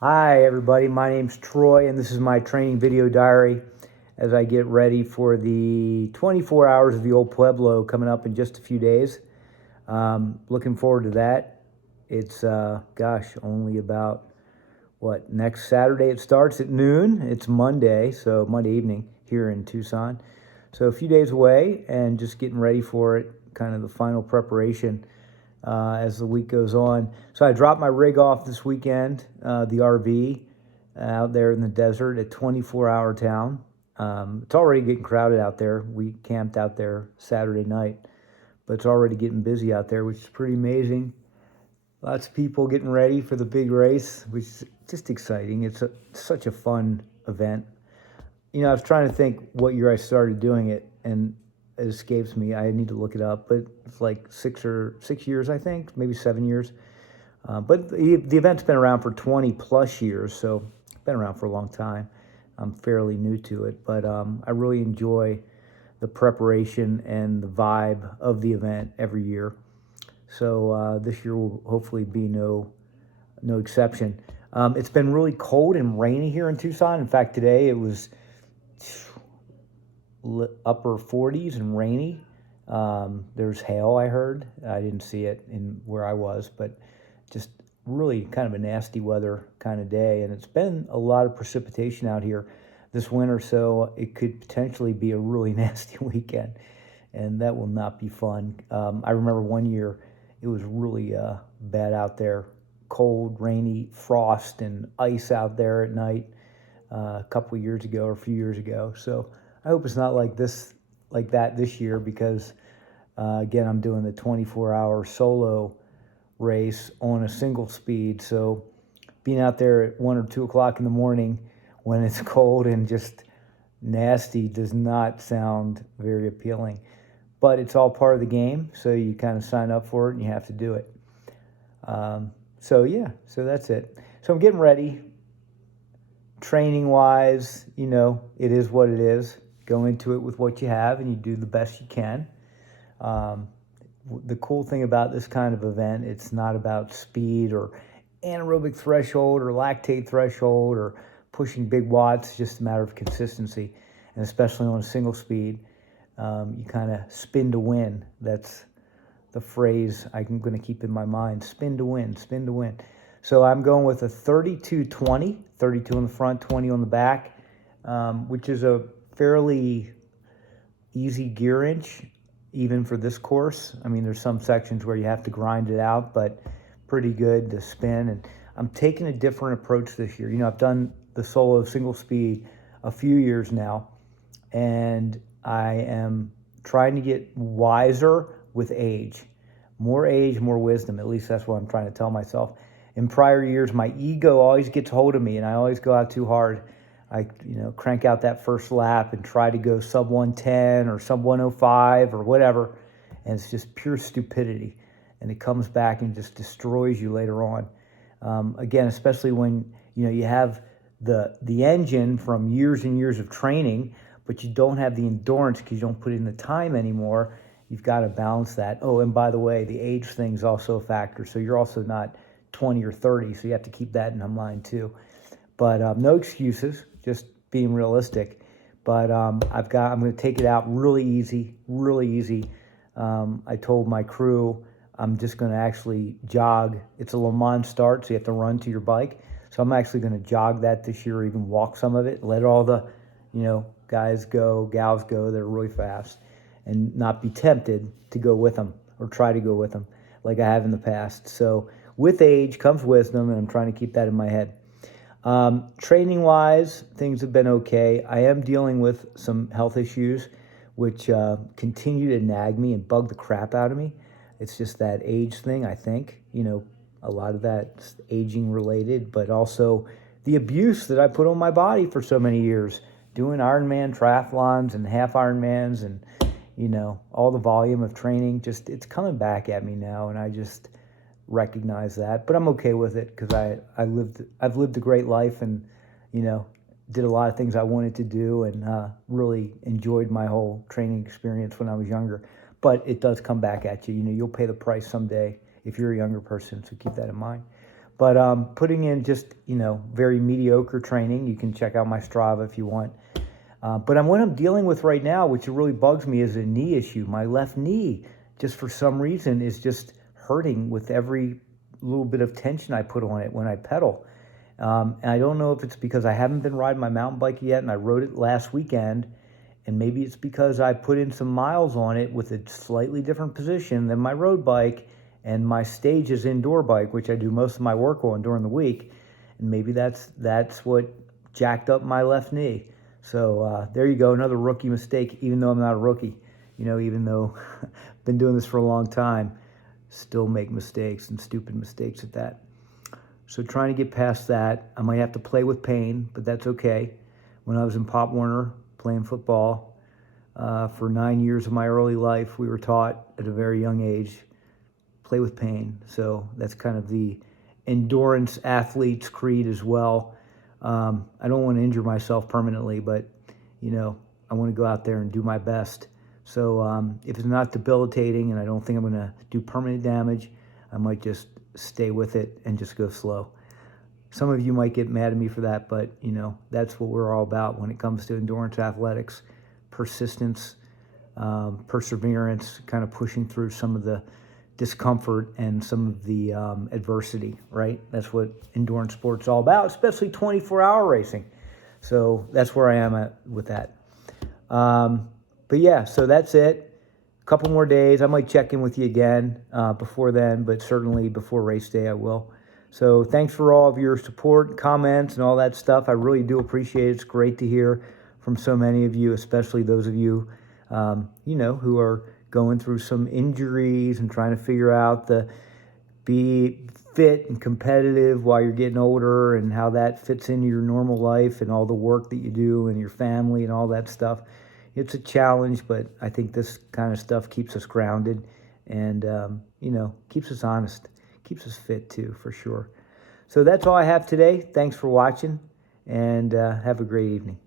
Hi, everybody. My name's Troy, and this is my training video diary as I get ready for the 24 hours of the Old Pueblo coming up in just a few days. Looking forward to that. It's, only about next Saturday it starts at noon. It's Monday, so Monday evening here in Tucson. So a few days away and just getting ready for it, kind of the final preparation as the week goes on. So I dropped my rig off this weekend, the RV out there in the desert at 24 Hour Town. It's already getting crowded out there. We camped out there Saturday night, but it's already getting busy out there, which is pretty amazing. Lots of people getting ready for the big race, which is just exciting. Such a fun event. I was trying to think what year I started doing it, and it escapes me. I need to look it up, but it's like 6 years, I think, maybe 7 years. But the event's been around for 20 plus years, so it's been around for a long time. I'm fairly new to it, but I really enjoy the preparation and the vibe of the event every year. So this year will hopefully be no exception. It's been really cold and rainy here in Tucson. In fact, today it was upper 40s and rainy. There's hail, I heard. I didn't see it in where I was, but just really kind of a nasty weather kind of day. And it's been a lot of precipitation out here this winter, so it could potentially be a really nasty weekend, and that will not be fun. I remember one year it was really bad out there, cold, rainy, frost, and ice out there at night a couple of years ago or a few years ago. So I hope it's not like that this year, because again, I'm doing the 24-hour solo race on a single speed. So being out there at 1 or 2 o'clock in the morning when it's cold and just nasty does not sound very appealing. But it's all part of the game, so you kind of sign up for it and you have to do it. So that's it. So I'm getting ready. Training wise, it is what it is. Go into it with what you have and you do the best you can. The cool thing about this kind of event, it's not about speed or anaerobic threshold or lactate threshold or pushing big watts. It's just a matter of consistency, and especially on a single speed, you kind of spin to win. That's the phrase I'm going to keep in my mind: spin to win, spin to win. So I'm going with a 32-20, 32 on the front, 20 on the back, which is a fairly easy gear inch, even for this course. I mean, there's some sections where you have to grind it out, but pretty good to spin. And I'm taking a different approach this year. I've done the solo single speed a few years now, and I am trying to get wiser with age. More age, more wisdom. At least that's what I'm trying to tell myself. In prior years, my ego always gets hold of me, and I always go out too hard. I crank out that first lap and try to go sub 110 or sub 105 or whatever, and it's just pure stupidity, and it comes back and just destroys you later on. Again, especially when you have the engine from years and years of training, but you don't have the endurance because you don't put in the time anymore. You've got to balance that. Oh, and by the way, the age thing is also a factor. So you're also not 20 or 30, so you have to keep that in mind too. But no excuses, just being realistic. But I'm going to take it out really easy, really easy. I told my crew I'm just going to actually jog. It's a Le Mans start, so you have to run to your bike. So I'm actually going to jog that this year, or even walk some of it. Let all the, guys go, gals go that are really fast, and not be tempted to go with them or try to go with them like I have in the past. So with age comes wisdom, and I'm trying to keep that in my head. Training wise, things have been okay. I am dealing with some health issues, which continue to nag me and bug the crap out of me. It's just that age thing, I think. A lot of that's aging related, but also the abuse that I put on my body for so many years, doing Ironman triathlons and half Ironmans, and all the volume of training. Just it's coming back at me now, and I just recognize that, but I'm okay with it because I've lived a great life, and did a lot of things I wanted to do, and really enjoyed my whole training experience when I was younger. But it does come back at you. You'll pay the price someday if you're a younger person, so keep that in mind. But putting in just, very mediocre training. You can check out my Strava if you want. But what I'm dealing with right now, which really bugs me, is a knee issue. My left knee, just for some reason, is just hurting with every little bit of tension I put on it when I pedal. And I don't know if it's because I haven't been riding my mountain bike yet, and I rode it last weekend, and maybe it's because I put in some miles on it with a slightly different position than my road bike, and my stage is indoor bike, which I do most of my work on during the week, and maybe that's what jacked up my left knee. So there you go, another rookie mistake, even though I'm not a rookie. Even though I've been doing this for a long time, still make mistakes, and stupid mistakes at that. So trying to get past that. I might have to play with pain, but that's okay. When I was in Pop Warner playing football for 9 years of my early life, we were taught at a very young age, play with pain. So that's kind of the endurance athlete's creed as well. I don't want to injure myself permanently, but, I want to go out there and do my best. So if it's not debilitating and I don't think I'm going to do permanent damage, I might just stay with it and just go slow. Some of you might get mad at me for that, but, that's what we're all about when it comes to endurance athletics. Persistence, perseverance, kind of pushing through some of the discomfort and some of the adversity, right? That's what endurance sports all about, especially 24-hour racing. So that's where I am at with that. But yeah, so that's it. A couple more days. I might check in with you again before then, but certainly before race day I will. So thanks for all of your support, comments, and all that stuff. I really do appreciate it. It's great to hear from so many of you, especially those of you, who are going through some injuries and trying to figure out be fit and competitive while you're getting older, and how that fits into your normal life and all the work that you do and your family and all that stuff. It's a challenge, but I think this kind of stuff keeps us grounded and, keeps us honest, keeps us fit too, for sure. So that's all I have today. Thanks for watching, and have a great evening.